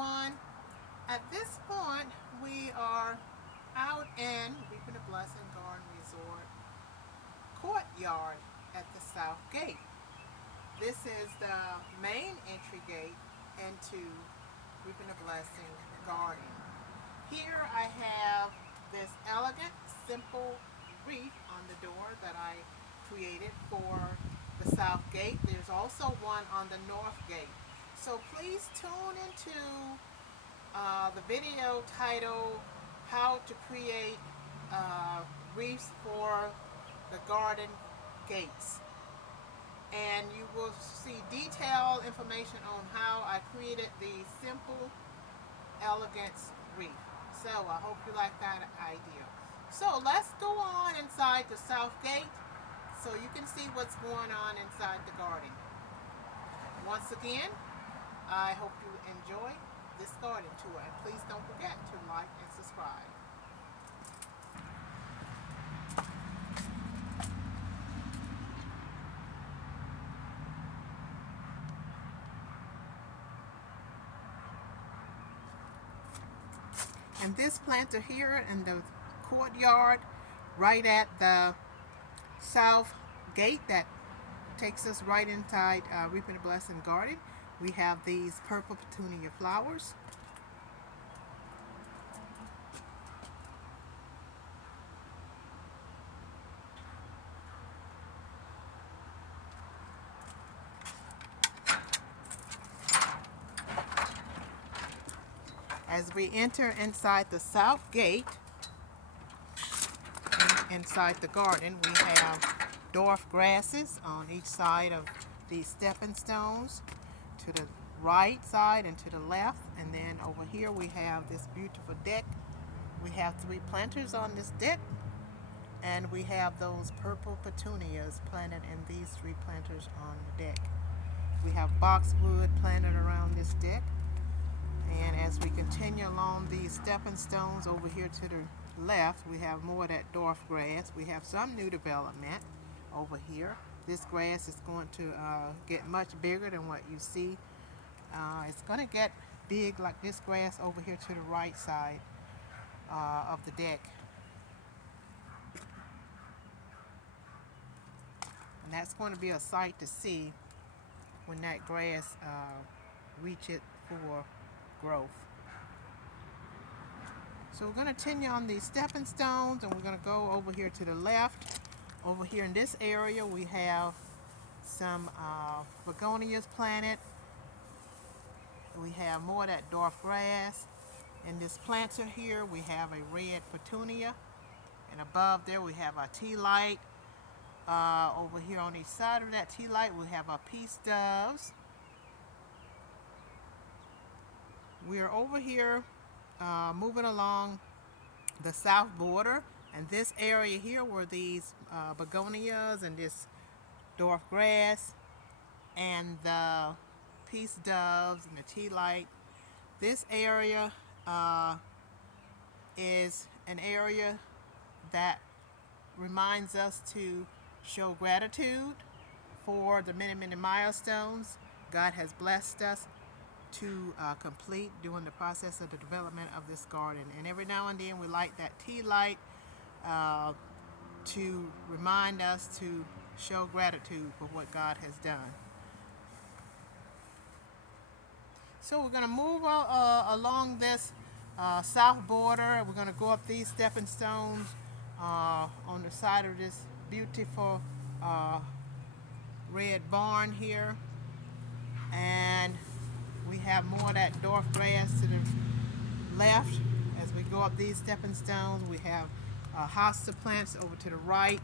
everyone. At this point, we are out in Reaping a Blessing Garden Resort courtyard at the south gate. This is the main entry gate into Reaping a Blessing Garden. Here I have this elegant, simple wreath on the door that I created for the south gate. There's also one on the north gate. So please tune into the video titled How to Create Wreaths for the Garden Gates. And you will see detailed information on how I created the simple, elegant wreath. So I hope you like that idea. So let's go on inside the south gate so you can see what's going on inside the garden. Once again, I hope you enjoy this garden tour, and please don't forget to like and subscribe. And this planter here in the courtyard, right at the south gate that takes us right inside Reaping the Blessing Garden, we have these purple petunia flowers. As we enter inside the south gate, inside the garden, we have dwarf grasses on each side of these stepping stones, to the right side and to the left. And then over here we have this beautiful deck. We have 3 planters on this deck, and we have those purple petunias planted in these 3 planters on the deck. We have boxwood planted around this deck. And as we continue along these stepping stones over here to the left, we have more of that dwarf grass. We have some new development over here. This grass is going to get much bigger than what you see. It's going to get big like this grass over here to the right side of the deck. And that's going to be a sight to see when that grass reaches for growth. So we're going to continue on these stepping stones, and we're going to go over here to the left. Over here in this area we have some begonias planted. We have more of that dwarf grass. In this planter here we have a red petunia, and above there we have a tea light. Over here on each side of that tea light we have our peace doves. We're over here moving along the south border, and this area here were these begonias and this dwarf grass and the peace doves and the tea light. This area is an area that reminds us to show gratitude for the many, many milestones God has blessed us to complete during the process of the development of this garden. And every now and then we light that tea light to remind us to show gratitude for what God has done. So we're going to move along this south border. We're going to go up these stepping stones on the side of this beautiful red barn here, and we have more of that dwarf grass to the left. As we go up these stepping stones, we have hosta plants over to the right.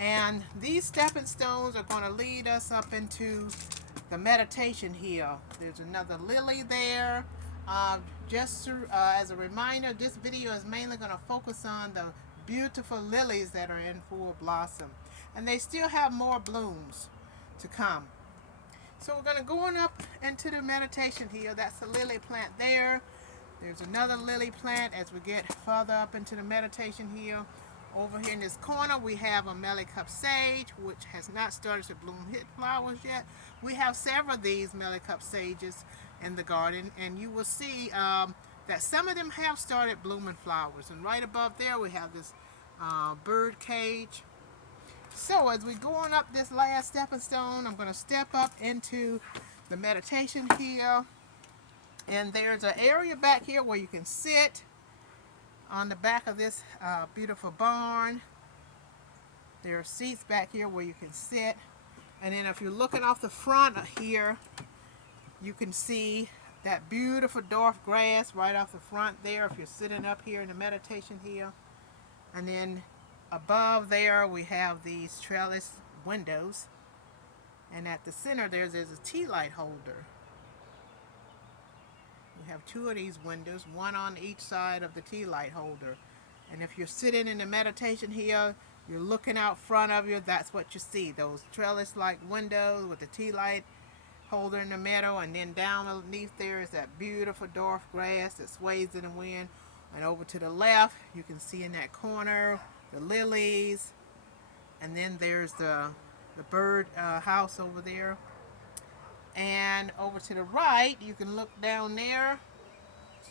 And these stepping stones are going to lead us up into the meditation hill. There's another lily there. Just as a reminder, this video is mainly going to focus on the beautiful lilies that are in full blossom. And they still have more blooms to come. So we're going to go on up into the meditation hill. That's the lily plant there. There's another lily plant as we get further up into the meditation hill. Over here in this corner we have a mealy cup sage, which has not started to bloom hit flowers yet. We have several of these mealy cup sages, in the garden, and you will see that some of them have started blooming flowers. And right above there we have this bird cage. So as we go on up this last stepping stone, I'm going to step up into the meditation hill. And there's an area back here where you can sit on the back of this beautiful barn. There are seats back here where you can sit. And then if you're looking off the front here, you can see that beautiful dwarf grass right off the front there if you're sitting up here in the meditation hill. And then above there we have these trellis windows. And at the center there's a tea light holder. We have two of these windows, one on each side of the tea light holder. And if you're sitting in the meditation hill, you're looking out front of you, that's what you see. Those trellis-like windows with the tea light holder in the middle, and then down underneath there is that beautiful dwarf grass that sways in the wind. And over to the left, you can see in that corner the lilies. And then there's the bird house over there. And over to the right, you can look down there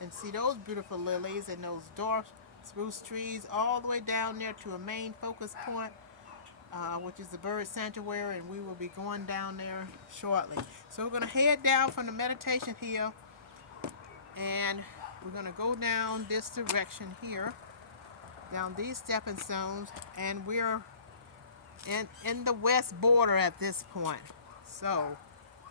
and see those beautiful lilies and those dwarf spruce trees all the way down there to a main focus point, which is the bird sanctuary, and we will be going down there shortly. So we're going to head down from the meditation hill, and we're going to go down this direction here, down these stepping stones, and we're in the west border at this point. So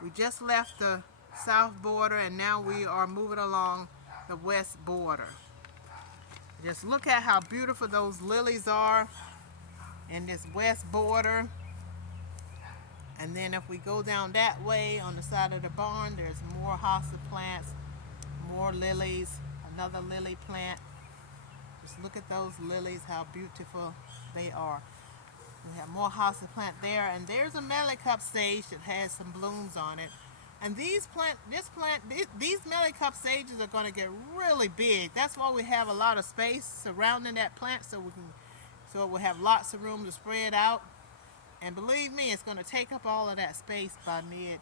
we just left the south border, and now we are moving along the west border. Just look at how beautiful those lilies are in this west border. And then if we go down that way on the side of the barn, there's more hosta plants, more lilies, another lily plant. Just look at those lilies, how beautiful they are. We have more hosta plant there, and there's a mealycup sage that has some blooms on it. And these mealycup sages are going to get really big. That's why we have a lot of space surrounding that plant, so it will have lots of room to spread out. And believe me, it's going to take up all of that space by mid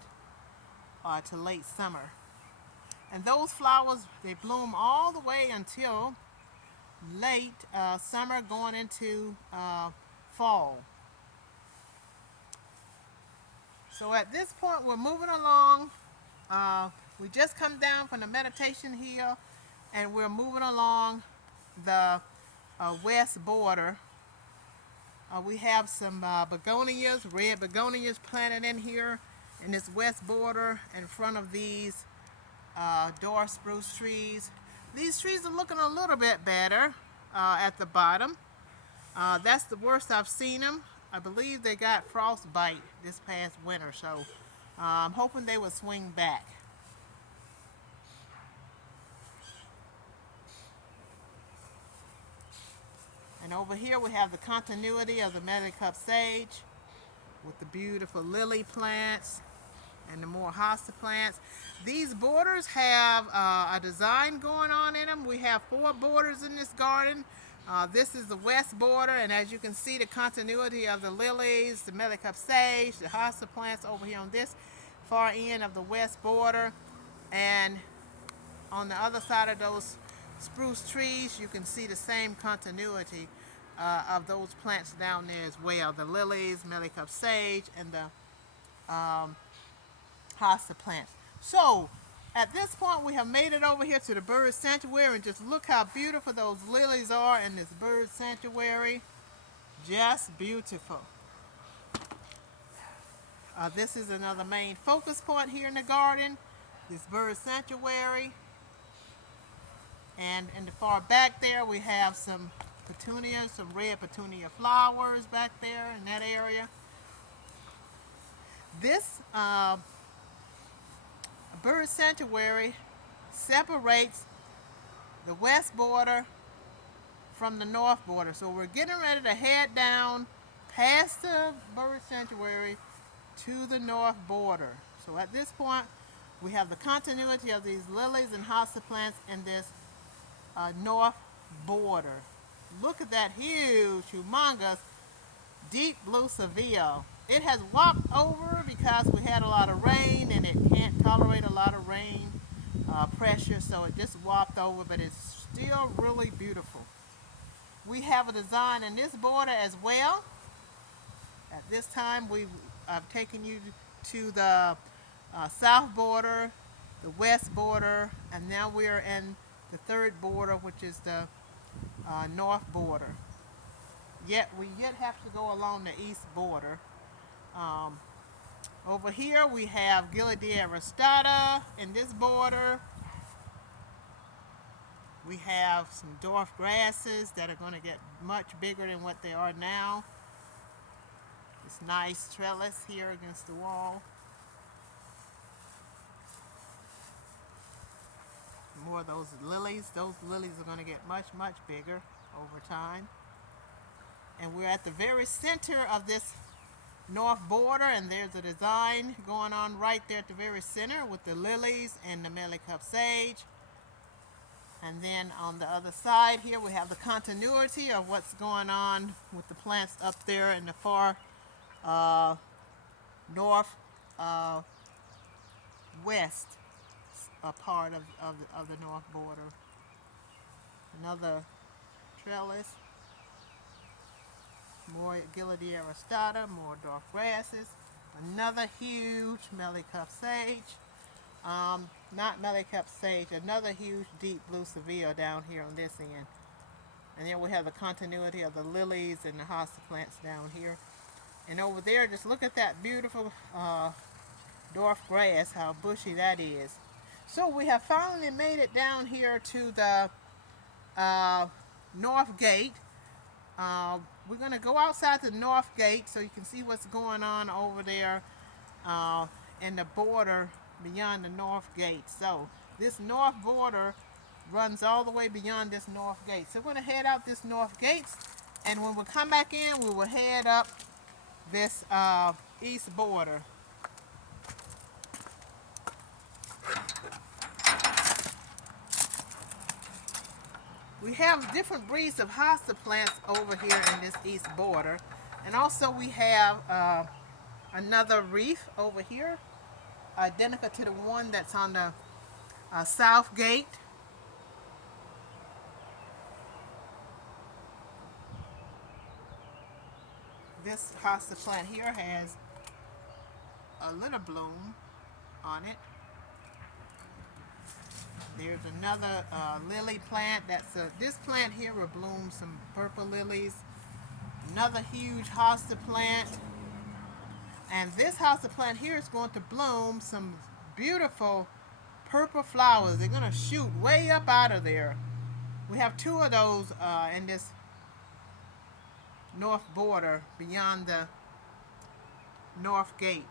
to late summer. And those flowers, they bloom all the way until late summer, going into fall. So at this point, we're moving along. We just come down from the meditation hill, and we're moving along the west border. We have some begonias, red begonias planted in here in this west border in front of these dwarf spruce trees. These trees are looking a little bit better at the bottom. That's the worst I've seen them. I believe they got frostbite this past winter, so I'm hoping they will swing back. And over here we have the continuity of the mealycup sage with the beautiful lily plants and the more hosta plants. These borders have a design going on in them. We have 4 borders in this garden. This is the west border, and as you can see, the continuity of the lilies, the mealycup sage, the hosta plants over here on this far end of the west border. And on the other side of those spruce trees, you can see the same continuity of those plants down there as well. The lilies, mealycup sage, and the hosta plants. So at this point, we have made it over here to the bird sanctuary, and just look how beautiful those lilies are in this bird sanctuary. Just beautiful. This is another main focus point here in the garden, this bird sanctuary. And in the far back there, we have some petunias, some red petunia flowers back there in that area. This bird sanctuary separates the west border from the north border. So we're getting ready to head down past the bird sanctuary to the north border. So at this point, we have the continuity of these lilies and hosta plants in this north border. Look at that huge, humongous, deep blue Seville. It has walked over because we had a lot of rain, and it can't tolerate a lot of rain. pressure, so it just warped over, but it's still really beautiful. We have a design in this border as well. At this time, I've taken you to the south border, the west border, and now we're in the third border, which is the north border. Yet we have to go along the east border. Um, Over here we have Aguillard in this border. We have some dwarf grasses that are going to get much bigger than what they are now. This nice trellis here against the wall. More of those lilies. Those lilies are going to get much, much bigger over time. And we're at the very center of this north border, and there's a design going on right there at the very center with the lilies and the mealy cup sage. And then on the other side here we have the continuity of what's going on with the plants up there in the far north west part of the north border. Another trellis. More Aguillard, more dwarf grasses, another huge mealy cup sage, not mealy cup sage, another huge deep blue Seville down here on this end. And then we have the continuity of the lilies and the hosta plants down here. And over there, just look at that beautiful dwarf grass, how bushy that is. So we have finally made it down here to the north gate. We're going to go outside the north gate so you can see what's going on over there in the border beyond the north gate. So this north border runs all the way beyond this north gate. So we're going to head out this north gate, and when we come back in, we will head up this east border. We have different breeds of hosta plants over here in this east border. And also we have another wreath over here, identical to the one that's on the south gate. This hosta plant here has a little bloom on it. There's another lily plant. This plant here will bloom some purple lilies. Another huge hosta plant. And this hosta plant here is going to bloom some beautiful purple flowers. They're going to shoot way up out of there. We have two of those in this north border beyond the north gate.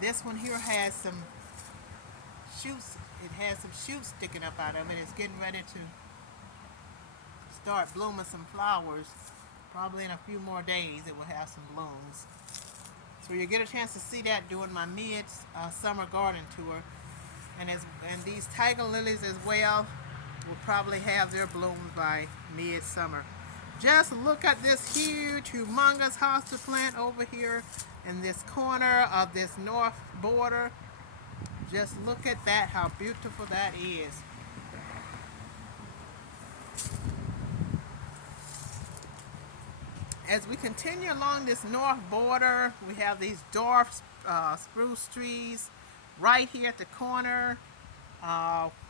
This one here has some shoots. It has some shoots sticking up out of it. It's getting ready to start blooming some flowers. Probably in a few more days it will have some blooms. So you get a chance to see that during my mid-summer garden tour. And these tiger lilies as well will probably have their blooms by mid-summer. Just look at this huge, humongous hosta plant over here in this corner of this north border. Just look at that, how beautiful that is. As we continue along this north border, we have these dwarf spruce trees right here at the corner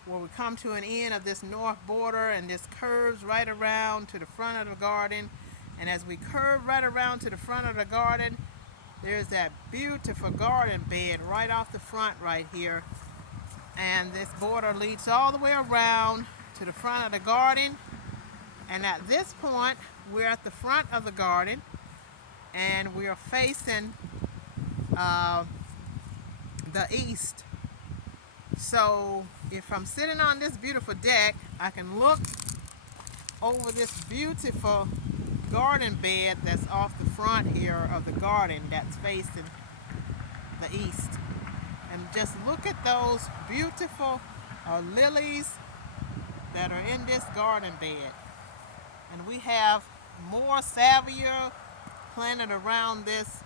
where we come to an end of this north border, and this curves right around to the front of the garden. And as we curve right around to the front of the garden, there's that beautiful garden bed right off the front right here. And this border leads all the way around to the front of the garden. And at this point, we're at the front of the garden, and we are facing the east. So if I'm sitting on this beautiful deck, I can look over this beautiful garden bed that's off the front here of the garden that's facing the east. And just look at those beautiful lilies that are in this garden bed. And we have more salvia planted around this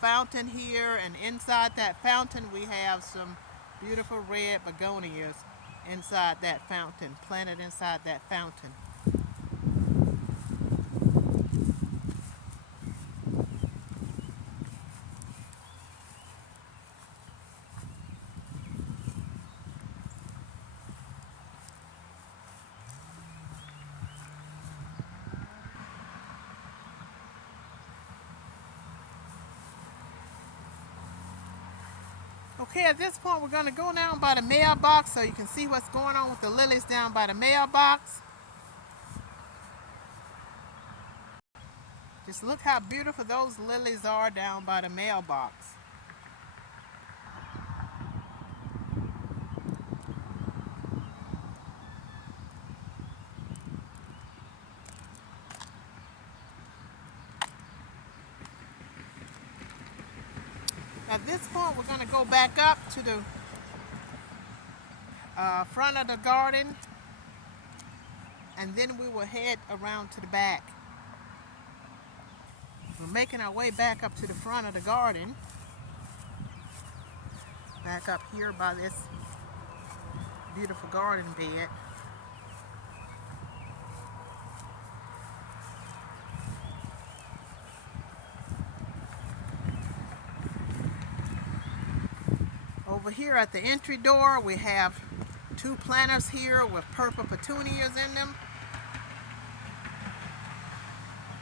fountain here, and inside that fountain we have some beautiful red begonias inside that fountain, planted inside that fountain. Okay, at this point we're going to go down by the mailbox so you can see what's going on with the lilies down by the mailbox. Just look how beautiful those lilies are down by the mailbox. At this point we're going to go back up to the front of the garden, and then we will head around to the back. We're making our way back up to the front of the garden, back up here by this beautiful garden bed. Over here at the entry door we have two planters here with purple petunias in them.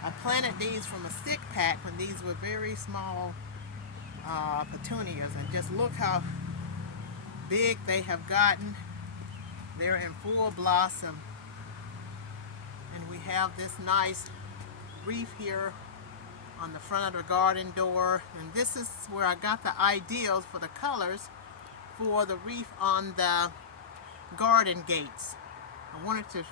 I planted these from a stick pack when these were very small petunias, and just look how big they have gotten. They're in full blossom, and we have this nice wreath here on the front of the garden door, and this is where I got the ideas for the colors for the wreath on the garden gates. I wanted to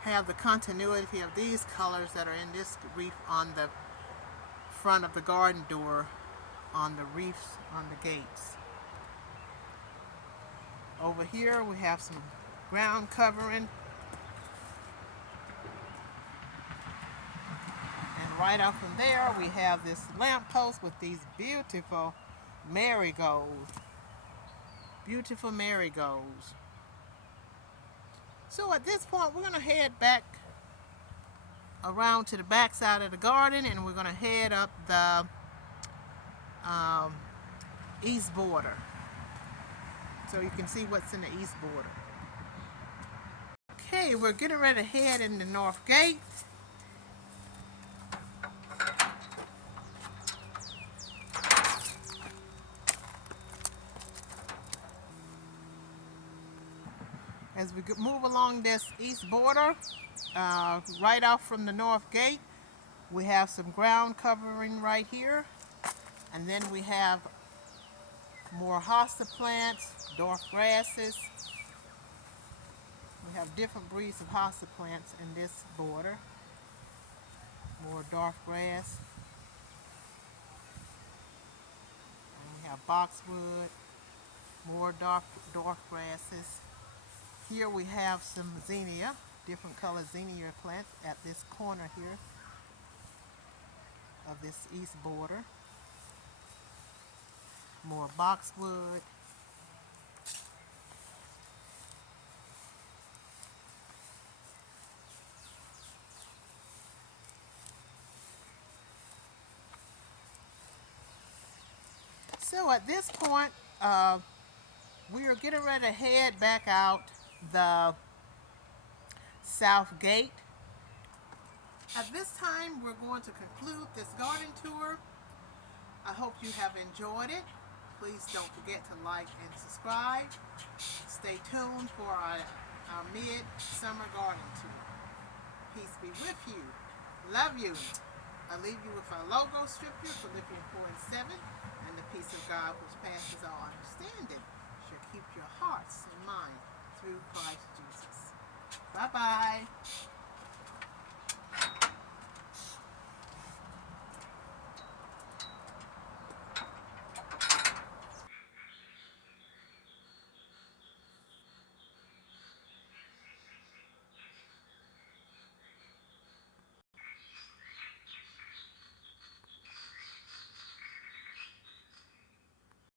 have the continuity of these colors that are in this wreath on the front of the garden door on the wreaths on the gates. Over here we have some ground covering, and right off from there we have this lamppost with these beautiful marigolds. Beautiful marigolds. So at this point we're going to head back around to the back side of the garden, and we're going to head up the east border so you can see what's in the east border. Okay, we're getting ready to head in the north gate. As we move along this east border, right off from the north gate, we have some ground covering right here, and then we have more hosta plants, dwarf grasses. We have different breeds of hosta plants in this border. More dwarf grass. And we have boxwood, more dwarf grasses. Here we have some zinnia, different colored zinnia plants at this corner here of this east border. More boxwood. So at this point, we are getting ready to head back out the south gate. At this time, we're going to conclude this garden tour. I hope you have enjoyed it. Please don't forget to like and subscribe. Stay tuned for our mid-summer garden tour. Peace be with you. Love you. I leave you with our logo scripture, Philippians 4:7, and the peace of God which passes all understanding shall keep your hearts and minds through Christ Jesus. Bye-bye.